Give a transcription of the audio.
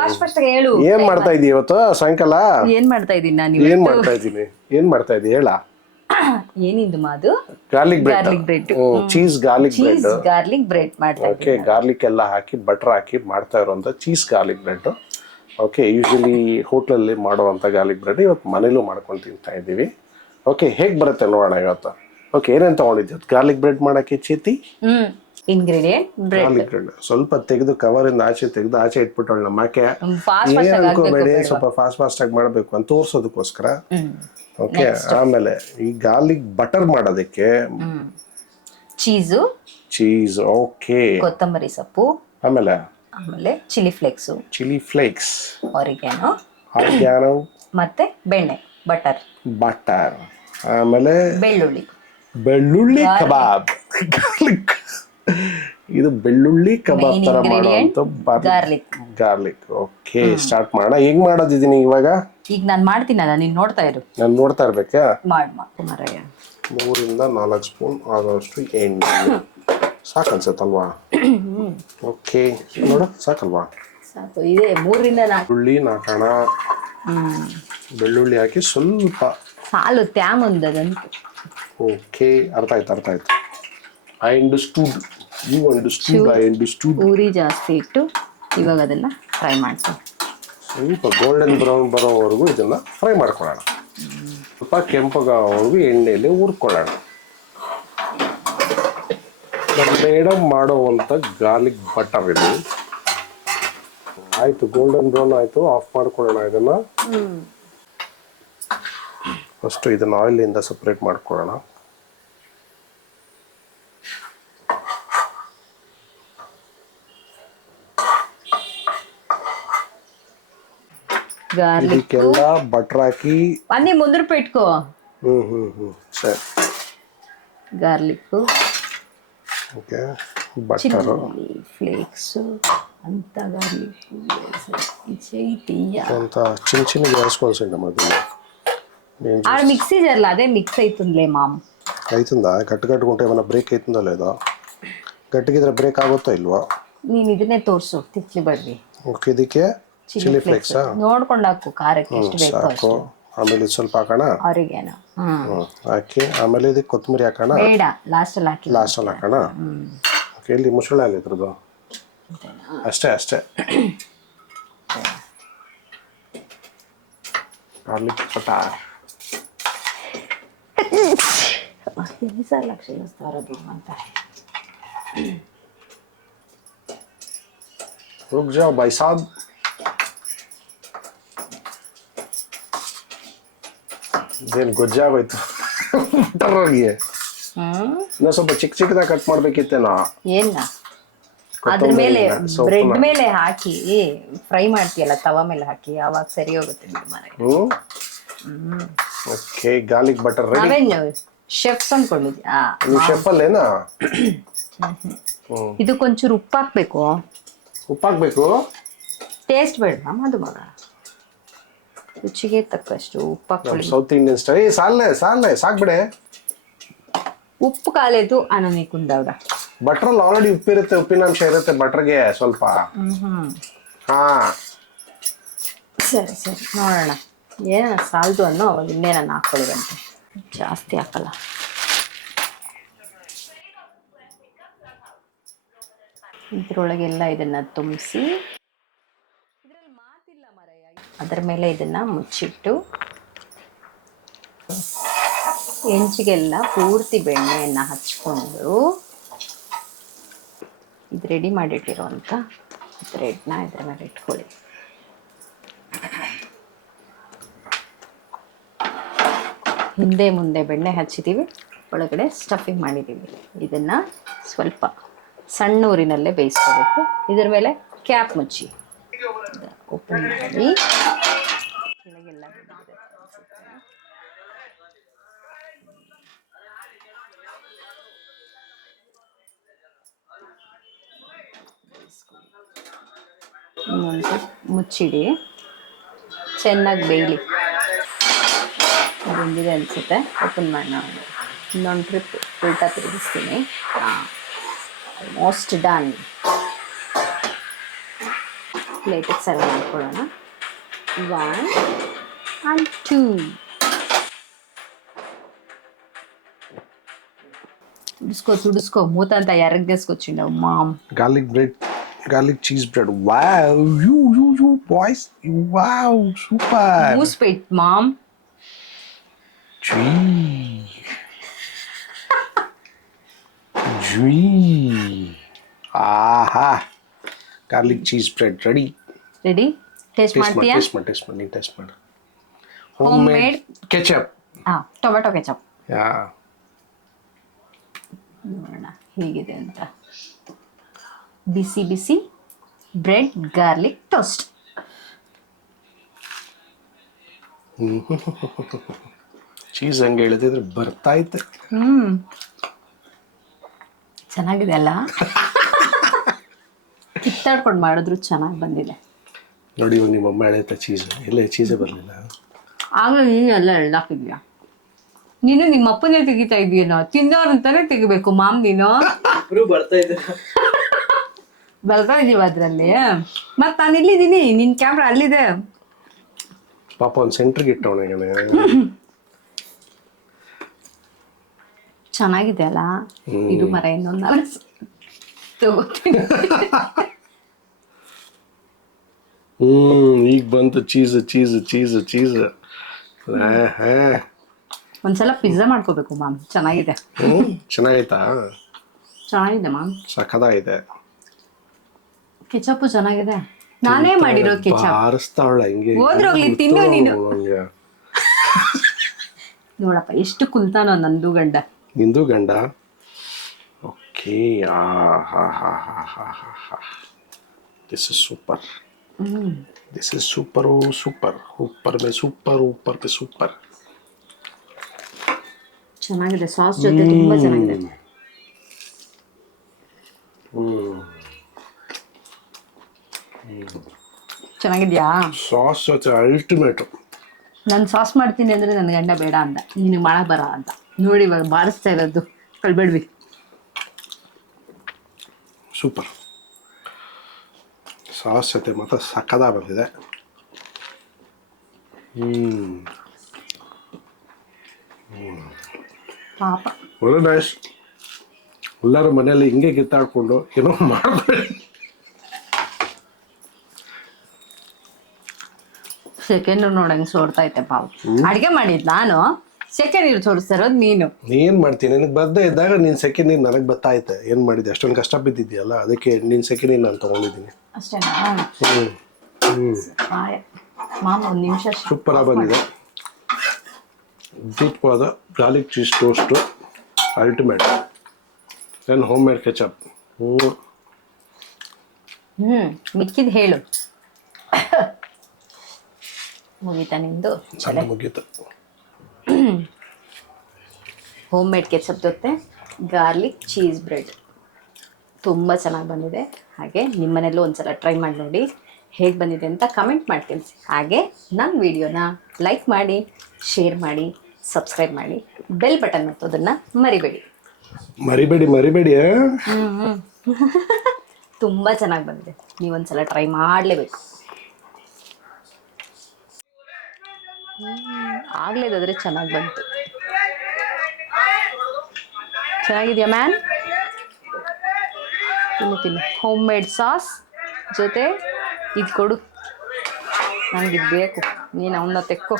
Fast fast ಹೇಳು. ಏನ್ ಮಾಡ್ತಾ ಇದೀಯ ಇವತ್ತು ಸಾಯಂಕಾಲ? ಏನ್ ಮಾಡ್ತಾ ಇದೀನಿ ನಾನು ಏನ್ ಇವತ್ತು? ಮಾಡ್ತಾ ಇದ್ದೀನಿ? ಏನ್ ಮಾಡ್ತಾ ಇದೀಯ ಹೇಳ? ಏನಿದು Madu? Garlic garlic bread. Bread. Cheese garlic bread. Cheese garlic bread ಮಾಡ್ತಾ ಓಕೆ, ಇದ್ದೀನಿ. ಗಾರ್ಲಿಕ್ ಎಲ್ಲ ಹಾಕಿ ಬಟರ್ ಹಾಕಿ ಮಾಡ್ತಾ ಇರುವಂತ cheese garlic bread. Okay, usually ಹೋಟ್ಲಲ್ಲಿ ಮಾಡುವಂತ ಗಾರ್ಲಿಕ್ ಬ್ರೆಡ್ ಇವತ್ತು ಮನೇಲೂ ಮಾಡ್ಕೊಂಡು ತಿಂತಾ ಇದ್ದೀವಿ. ಓಕೆ, ಹೇಗೆ ಬರುತ್ತೆ ನೋಡೋಣ ಇವತ್ತು. ಓಕೆ, ಏನೇನು ತಗೊಂಡಿದ್ದೆ ಗಾರ್ಲಿಕ್ ಬ್ರೆಡ್ ಮಾಡಕ್ಕೆ ಚೇತಿ? Ingredient bread. ಗಾರ್ಲಿಕ್ ಬ್ರೆಡ್ ಸ್ವಲ್ಪ ತೆಗೆದು ಕವರಿಂದ ಆಚೆ ತೆಗೆದು ಆಚೆ ಇಟ್ಬಿಟ್ಟವಳು ನಮ್ಮಕ್ಕೆ. ಫಾಸ್ಟ್ ಏನ್ ಫಾಸ್ಟ್ ಆಗಿ ಅನ್ಕೋಬೇಡಿ, ಆಗ್ಬೇಕು. ಸ್ವಲ್ಪ ಫಾಸ್ಟ್ ಆಗಿ ಮಾಡಬೇಕು ಅಂತ ತೋರ್ಸೋದಕ್ಕೋಸ್ಕರ. ಓಕೆ, ಆಮೇಲೆ ಈ ಗಾರ್ಲಿಕ್ ಬಟರ್ ಮಾಡೋದಕ್ಕೆ ಚೀಸು, ಚೀಸ್. ಓಕೆ, ಕೊತ್ತಂಬರಿ ಸೊಪ್ಪು, ಆಮೇಲೆ ಚಿಲ್ಲಿ ಫ್ಲೇಕ್ಸ್, ಚಿಲ್ಲಿ ಫ್ಲೇಕ್ಸ್, ಆರಿಗ್ಯಾನೋ, ಮತ್ತೆ ಬೆಣ್ಣೆ, ಬಟರ್, ಆಮೇಲೆ ಬೆಳ್ಳುಳ್ಳಿ ಕಬಾಬ್. ಇದು ಬೆಳ್ಳುಳ್ಳಿ ಕಬಾಬ್ ತರ ಮಾಡುವಂತ ಗಾರ್ಲಿಕ್. ಓಕೆ, ಸ್ಟಾರ್ಟ್ ಮಾಡೋಣ. ಹೆಂಗ್ ಮಾಡೋದಿದ್ದೀನಿ ಇವಾಗ? ಈಗ ನಾನು ಮಾಡ್ತೀನಲ್ಲ, ನೀನ್ ನೋಡ್ತಾ ಇರು. ನಾನು ನೋಡ್ತಾ ಇರ್ಬೇಕಾ? ಮಾರಯ್ಯ. 3 ಇಂದ 4 ಸ್ಪೂನ್ ಆಗೋಷ್ಟು ಎಣ್ಣೆ ಸಾಕನ್ಸತ್ತಲ್ವಾ? ಓಕೆ, ನೋಡು ಸಾಕಲ್ವಾ? ಸಾಕು. ಇದೆ 3 ರಿಂದ 4 ಬೆಳ್ಳುಳ್ಳಿ ಹಾಕೋಣ. ಬೆಳ್ಳುಳ್ಳಿ ಹಾಕಿ ಸ್ವಲ್ಪ ಸಾಲು ತ್ಯಾಮುಂದದಂತ. ಓಕೆ, ಅರ್ಥ ಆಯ್ತು. I understood, you understood, I understood. ಉರಿ ಜಾಸ್ತಿ ಇಟ್ಟು ಇವಾಗ ಅದನ್ನ ಫ್ರೈ ಮಾಡ್ತೀನಿ. ಸ್ವಲ್ಪ ಗೋಲ್ಡನ್ ಬ್ರೌನ್ ಬರೋವರೆಗೂ ಇದನ್ನ ಫ್ರೈ ಮಾಡ್ಕೊಳ್ಳೋಣ. ಸ್ವಲ್ಪ ಕೆಂಪಗಾಗೋವರೆಗೂ ಎಣ್ಣೆಯಲ್ಲಿ ಹುರ್ಕೊಳ್ಳೋಣ. ಮೇಡಮ್ ಮಾಡುವಂಥ ಗಾರ್ಲಿಕ್ ಬಟರ್ ಇದು. ಆಯ್ತು, ಗೋಲ್ಡನ್ ಬ್ರೌನ್ ಆಯ್ತು, ಆಫ್ ಮಾಡ್ಕೊಳ್ಳೋಣ ಇದನ್ನ. ಫಸ್ಟ್ ಇದನ್ನ ಆಯಿಲಿಂದ ಸಪ್ರೇಟ್ ಮಾಡ್ಕೊಳ್ಳೋಣ. ಇದಕ್ಕೆಲ್ಲ ಬಟರ್ ಹಾಕಿ ಒಂದೇ ಮುಂದೂರು ಇಟ್ಕೋ. ಸರಿ. ಗಾರ್ಲಿಕ್, ಓಕೆ, ಬಟರ್, ಫ್ಲೇಕ್ಸ್ ಅಂತ ಗಾರ್ಲಿಕ್ ಅಂತ ಚಿನ್ನ వేసుకోవాల్సిందే మధ్యలో. ఆ మిక్సీ జర్లా అదే మిక్స్ అవుతుందిలే మామ్. అవుతుందా? గట్టుకుంటే ఏమైనా బ్రేక్ అవుతుందో లేదో? గట్టిగిದ್ರೆ ಬ್ರೇಕ್ ಆಗುತ್ತೋ ಇಲ್ವಾ? ನೀನು ಇದನ್ನೇ ತೋರಿಸು, ತಿಕ್ಲಿ ಬಡ್ರಿ. ಓಕೆ, ಇದಕ್ಕೆ ಚಿಲ್ಲಿ ಫ್ಲೇಕ್ಸ್ ನೋಡ್ಕೊಂಡು ಹಾಕು, ಖಾರಕ್ಕೆ ಎಷ್ಟು ಬೇಕು ಅಷ್ಟು. ಆಮೇಲೆ ಇದು ಸ್ವಲ್ಪ ಹಾಕೋಣ, ಆರಿಗ್ಯಾನೋ ಹಾಕಿ. ಆಮೇಲೆ ಇದಕ್ಕೆ ಕೊತ್ತಂಬರಿ ಹಾಕೋಣ. ಬೇಡ, ಲಾಸ್ಟಲ್ಲಿ ಹಾಕೋಣ. ಓಕೆ, ಇಲ್ಲಿ ಮುಸುಳೆ ಆಗಿದ್ರದ್ದು ಅಷ್ಟೇ. ಗಾರ್ಲಿಕ್ ಬಟರ್ ఎన్నిసార్లు క్షమిస్తారో అంత. रुक जाओ भाई साहब. ಇದೇನು ಗೊಜ್ಜಾಗೋಯ್ತು, ಬಟರ್ ಹೋಗಿ. ನಾ ಸ್ವಲ್ಪ ಚಿಕ್ಕದಾಗಿ ಕಟ್ ಮಾಡ್ಬೇಕಿತ್ತೇನೋ. ಏನ ಅದ್ರ ಮೇಲೆ ಬ್ರೆಡ್ ಮೇಲೆ ಹಾಕಿ ಫ್ರೈ ಮಾಡ್ತೀಯಲ್ಲ, ತವಾ ಮೇಲೆ ಹಾಕಿ, ಅವಾಗ ಸರಿ ಹೋಗುತ್ತೆ ಮನೆ. Okay, garlic butter ready. Chefs ಅನ್ಕೊಂಡಿದ್ಯಾ? ನೀವು ಶೆಫ್ ಅಲ್ಲೇನಾ? ಇದು ಕೊಂಚೂರು ಉಪ್ಪು ಹಾಕ್ಬೇಕು. ಟೇಸ್ಟ್ ಬೇಡ ಅದು ಮಗ, ರುಚಿಗೆ ತಕ್ಕಷ್ಟು ಉಪ್ಪು ಹಾಕೊಳ್ಳಿ. South Indian style. ಸಾಲೆ ಸಾಕ್ಬಿಡೆ. ಉಪ್ಪು ಕಾಲೇದು ಅನ್ನ ನೀಕುಂದವ್ರ. ಬಟ್ರಲ್ಲಿ ಆಲ್ರೆಡಿ ಉಪ್ಪಿರುತ್ತೆ, ಉಪ್ಪಿನಾಂಶ ಇರುತ್ತೆ ಬಟರ್ಗೆ ಸ್ವಲ್ಪ. ಹಾ, ಸರಿ ನೋಡೋಣ. ಏನ ಸಾಲ್ದು ಅನ್ನೋ ಇನ್ನೇನ ಹಾಕೊಳ್ಳಿವಂತೆ, ಜಾಸ್ತಿ ಹಾಕಲ್ಲ. ಇದ್ರೊಳಗೆಲ್ಲ ಇದನ್ನ ತುಂಬಿಸಿ, ಇದ್ರಲ್ಲಿ ಮಾತಿಲ್ಲ ಮರಯ್ಯ. ಅದರ ಮೇಲೆ ಇದನ್ನ ಮುಚ್ಚಿಟ್ಟು ಹೆಂಚಿಗೆಲ್ಲ ಪೂರ್ತಿ ಬೆಣ್ಣೆಯನ್ನು ಹಚ್ಕೊಂಡು ಇದು ರೆಡಿ ಮಾಡಿಟ್ಟಿರೋಂಥ ಬ್ರೆಡ್ನ ಇದ್ರ ಮೇಲೆ ಇಟ್ಕೊಳ್ಳಿ. ಹಿಂದೆ ಮುಂದೆ ಬೆಣ್ಣೆ ಹಚ್ಚಿದ್ದೀವಿ, ಒಳಗಡೆ ಸ್ಟಫಿಂಗ್ ಮಾಡಿದ್ದೀವಿ. ಇದನ್ನು ಸ್ವಲ್ಪ ಸಣ್ಣ ಊರಿನಲ್ಲೇ ಬೇಯಿಸ್ಕೋಬೇಕು. ಇದ್ರ ಮೇಲೆ ಕ್ಯಾಪ್ ಮುಚ್ಚಿ ಓಪನ್ ಮಾಡಿ ಕೆಳಗೆಲ್ಲ ಮುಚ್ಚಿಡಿ, ಚೆನ್ನಾಗಿ ಬೇಯಲಿ. ಬೆಂದಿದೆ ಅನಿಸುತ್ತೆ. ಓಪನ್ ಮಾಡಿ ನಾವು ಇನ್ನೊಂದು ಟ್ರಿಪ್ ಉಲ್ಟಾ ತಿರುಗಿಸ್ತೀನಿ. Almost done. ಪ್ಲೇಟಿಗೆ ಸರ್ವ್ ಮಾಡ್ಕೊಳ್ಳೋಣ. 1 and 2. ತುಡಿಸ್ಕೋ ಮೂತ ಅಂತ ఎరగేసుకొచ్చిండు మామ్. garlic bread, garlic cheese bread. Wow, you boys, wow, super. మూసిపెట్ మామ్. Aha, garlic cheese bread ready. Ready? Taste ಮಾಡ್ತೀಯಾ? ಟೇಸ್ಟ್ ಮಾಡಿ. Homemade ketchup. Tomato ketchup. Yeah. ನೋಡೋಣ ಹೇಗಿದೆ ಅಂತ. ಬಿಸಿ ಬಿಸಿ ಬ್ರೆಡ್ ಗಾರ್ಲಿಕ್ ಟೋಸ್ಟ್. ಚೀಸ್ ಹಂಗೆ ಹೇಳಿದ್ರೆ ಬರ್ತಾ ಇತ್ತು. ಚೆನ್ನಾಗಿದೆ ಅಲ್ಲ? ಕಿತ್ತಾಡ್ಕೊಂಡು ಮಾಡಿದ್ರು ಚೆನ್ನಾಗಿ ಬಂದಿದೆ. ನೋಡಿ ಇವಾಗ ನಿಮ್ಮ ಅಮ್ಮ ಎಳೆಯುತ್ತಾ ಚೀಸ್, ಇಲ್ಲ ಚೀಸೇ ಬರಲಿಲ್ಲ. ಆಗಲೇ ನೀನು ಎಲ್ಲ ಎಳ್ದಾಕಿದ್ಯಾ. ನೀನು ನಿಮ್ಮ ಅಪ್ಪನೇ ತೆಗಿತಾ ಇದೀಯನೋ, ತಿನ್ನೋರಂತಾನೆ ತೆಗಿಬೇಕು ಮಾಮ್. ನೀನು ಬರ್ತಾ ಇದೀವ ಅದ್ರಲ್ಲಿ. ಮತ್ ನಾನು ಇಲ್ಲಿದ್ದೀನಿ, ನಿನ್ ಕ್ಯಾಮ್ರಾ ಅಲ್ಲಿದೆ. ಪಾಪ ಒಂದು ಸೆಂಟ್ರಿಗೆ ಇಟ್ಟವಣ. ಚೆನ್ನಾಗಿದೆ ಅಲ್ಲ? ಇದು ಮರ ಇನ್ನೊಂದು 4 ತಗೋತೀನಿ. ಈಗ ಬಂತು ಚೀಸ್. ಒಂದ್ಸಲ ಪಿಜ್ಜಾ ಮಾಡ್ಕೋಬೇಕು ಮಾಮ್. ಚೆನ್ನಾಗಿದೆ. ಚೆನ್ನಾಗೈತಾ? ಚೆನ್ನಾಗಿದೆ ಮಾಮ್. ಸಖತ್ತಾಗಿದೆ. ಕೆಚಪ್ಪು ಚೆನ್ನಾಗಿದೆ. ನಾನೇ ಮಾಡಿರೋ ಕೆಚಪ್. ಬಾರಿಸ್ತಾವಳ ಹಿಂಗೆ. ಹೋದ್ರೋಗ್ಲಿ ತಿನ್ನು ನೀನು. ನೋಡಪ್ಪ ಎಷ್ಟು ಕುಲ್ತಾನೋ ನಂದು ಗಂಡ. ನಿಂದು ಗಂಡ? Okay. This is super. This is super. ऊपर पे ಸೂಪರ್. ಚೆನ್ನಾಗಿದೆ. ಸಾಸ್ ಜೊತೆ ತುಂಬಾ ಚೆನ್ನಾಗಿದೆ. ಚೆನ್ನಾಗಿದ್ಯಾ? ಸಾಸ್ ಜೊತೆ ಅಲ್ಟಿಮೇಟ್. ನಾನು ಸಾಸ್ ಮಾಡ್ತೀನಿ ಅಂದ್ರೆ ನನ್ನ ಗಂಡ ಬೇಡ ಅಂದ. ನೀನು ಮಾಡಕ್ ಬರ ಅಂತ. ನೋಡಿ ಇವಾಗ ಬಾರಿಸ್ತಾ ಇರೋದು ಕಳ್ಬೇಡ್ವಿ. ಸೂಪರ್. ಸಾಸ್ ಜೊತೆ ಮಾತ್ರ ಸಕ್ಕದಾಗ ಬಂದಿದೆ. ಪಾಪ ಒಳ್ಳೆ ನೈಸ್. ಎಲ್ಲರೂ ಮನೆಯಲ್ಲಿ ಹಿಂಗೆ ಕಿತ್ತಾಡ್ಕೊಂಡು ಏನೋ ಮಾಡ್ಬೇಡಿ. ಸೆಕೆಂಡ್ ನೋಡಂಗೆ ಸೋಡ್ತಾ ಐತೆ ಪಾವು. ಅಡಿಗೆ ಮಾಡಿದ್ ನಾನು, ಸೆಕೆಂಡ್ ನೀರು ತೋರಿಸ್ತಾ ಇರೋದು ನೀನು. ಏನ್ ಮಾಡ್ತೀನಿ? ನಿನಗೆ ಬದ್ದೆ ಇದ್ದಾಗ ನೀನ್ ಸೆಕೆಂಡ್ ನೀರು ನನಗೆ ಬರ್ತಾ ಐತೆ. ಏನ್ ಮಾಡಿದೆ? ಅಷ್ಟೊಂದು ಕಷ್ಟ ಬಿದ್ದಿದ್ಯಲ್ಲ, ಅದಕ್ಕೆ ನೀನ್ ಸೆಕೆಂಡ್ ನೀರು ನಾನು ತಗೊಂಡಿದ್ದೀನಿ. ಅಷ್ಟೇನಾ? ಮಾಮ ಒಂದು ನಿಮಿಷ. ಸೂಪರ್ ಆಗಿ ಬಂದಿದೆ. ದೀಪವಾದ garlic cheese toast ultimate. Then home made ketchup. ಮಿಕ್ಕಿದ್ ಹೇಳು. ಮುಗೀತಾ ನಿಂದು? ಸಣ್ಣ ಮುಗೀತು. ಹೋಮ್ ಮೇಡ್ ಕೆಚಪ್ ಜೊತೆ ಗಾರ್ಲಿಕ್ ಚೀಸ್ ಬ್ರೆಡ್ ತುಂಬ ಚೆನ್ನಾಗಿ ಬಂದಿದೆ. ಹಾಗೆ ನಿಮ್ಮನೆಲ್ಲೂ ಒಂದ್ಸಲ ಟ್ರೈ ಮಾಡಿ ನೋಡಿ ಹೇಗೆ ಬಂದಿದೆ ಅಂತ ಕಮೆಂಟ್ ಮಾಡಿ ತಿಳಿಸಿ. ಹಾಗೆ ನನ್ನ ವಿಡಿಯೋನ ಲೈಕ್ ಮಾಡಿ, ಶೇರ್ ಮಾಡಿ, ಸಬ್ಸ್ಕ್ರೈಬ್ ಮಾಡಿ, ಬೆಲ್ ಬಟನ್ ಒತ್ತೋದನ್ನು ಮರಿಬೇಡಿ. ತುಂಬ ಚೆನ್ನಾಗಿ ಬಂದಿದೆ. ನೀವೊಂದ್ಸಲ ಟ್ರೈ ಮಾಡಲೇಬೇಕು. ಆಗ್ಲೇದಾದ್ರೆ ಚೆನ್ನಾಗಿ ಬಂತು. ಚೆನ್ನಾಗಿದೆಯಾ ಮ್ಯಾನ್? ತಿನ್ನು. ಹೋಮ್ ಮೇಡ್ ಸಾಸ್ ಜೊತೆ ಇದು ಕೊಡು. ನನಗಿದು ಬೇಕು. ನೀನು ಅವನ್ನ ತೆಕ್ಕೋ.